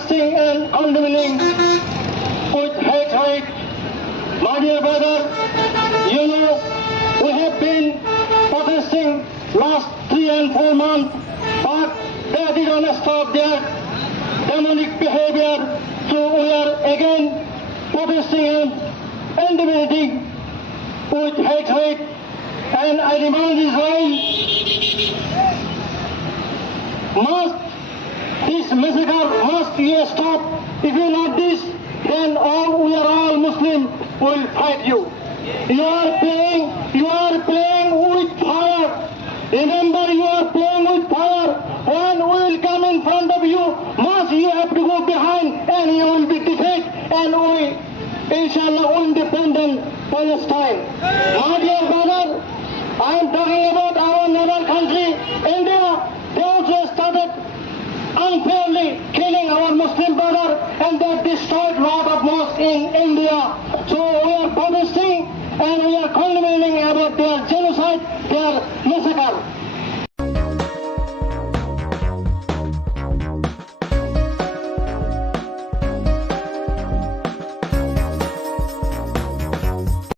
protesting and condemning with hatred. My dear brother, you know, we have been protesting last three and four months, but they did not stop their demonic behavior. So we are again protesting and indemnity with hatred. And I demand Israel must this massacre be stopped. If you not this, then all we are all Muslim will fight you. You are playing, you are playing with fire. Remember, you are playing with fire. When we will come in front of you, must you have to go behind, and you will be defeated, and we, inshallah, independent Palestine. My dear brother, I am talking about our neighbor country, India. They also started unfairly killing our Muslim brother and they destroyed lot of mosques in India. So we are